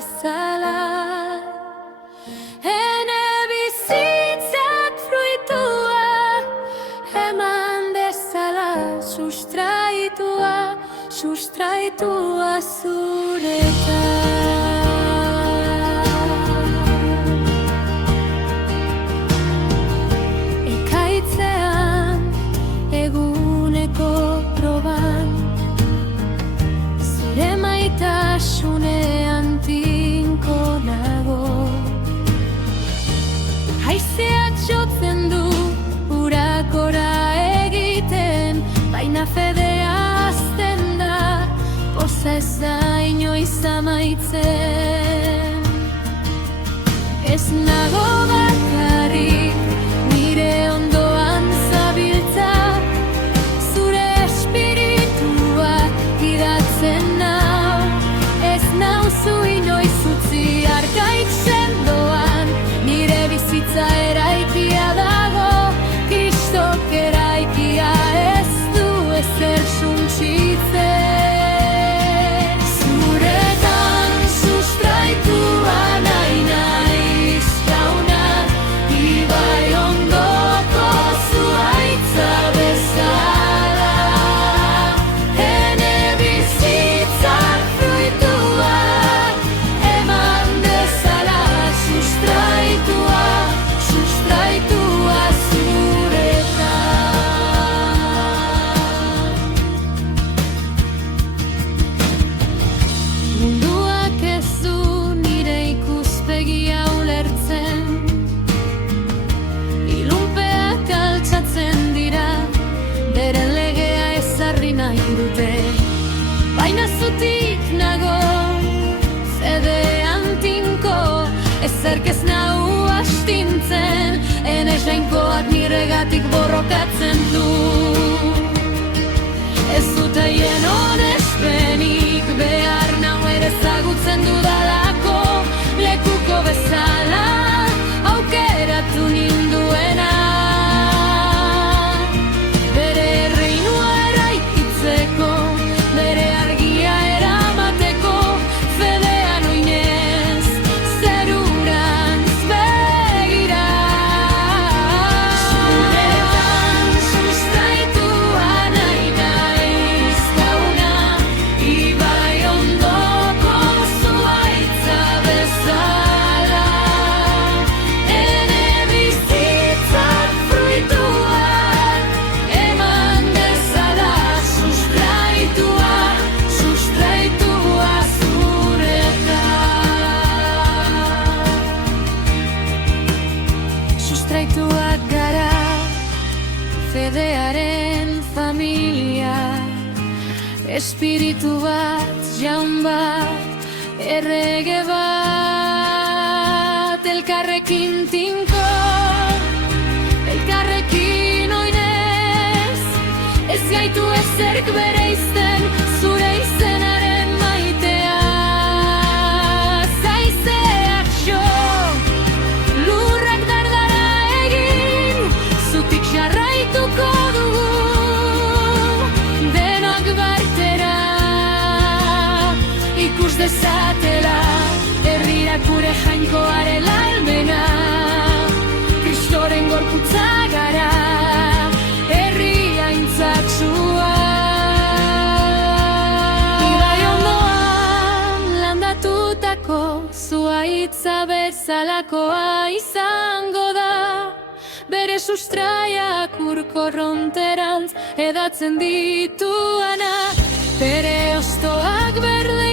bezala. Ene bizitzak fruitua eman dezala, sustraitua zuretan. Ekaitzean eguneko proban, zure maitasunean tinko nago. Haizeak jotzen du urakora egiten, baina fedea hazten da, poza ez da inoiz amaitzen. Ez nago bakarrik, nire ondoan zabiltza, zure espiritua gidatzen nau. Ez nauzu inoiz utzi arkaitz sendoan, nire bizitza eraikia dago, Kristok eraikia ez du ezer suntsitzen. Zuretan sustraitua nahi naiz jauna, ibai ondoko zuhaitza bezala. Ene bizitzak fruituak eman dezala, sustraitua zuretan. Munduak ez du nire ikuspegia ulertzen, ilunpeak altxatzen dira, beren legea ezarri nahi dute. Baina zutik nago, fedean tinko, ezerk ez nau astintzen, ene jainkoak niregatik borrokatzen du. Ez dut haien onespenik behar, nau ere ezagutzen dudalako, lekuko bezala aukeratu ninduena. Bere erreinua eraikitzeko, bere argia eramateko, fedean oinez, zerurantz begira. Zuretan sustraitua nahi naiz jauna, ibai ondoko zuhaitza bezala. Ene bizitzak fruituak eman dezala, sustraitua zuretan. Sustraituak gara, fedearen familia, espiritu bat, jaun bat, errege bat, elkarrekin tinko, elkarrekin oinez, ez gaitu ezerk bereizten, zure izenaren maitea. Zaizeak jo, lurrak dardara egin, zutik jarraituko dugu, denok bartera, ikus dezatela, herriak gure jainkoaren almena. Kristoren gorputza gara, herria intzatsua. Ibai ondoan landatutako zuhaitza bezalakoa izango da, bere sustraiak urkorronterantz edatzen dituana, bere hostoak berde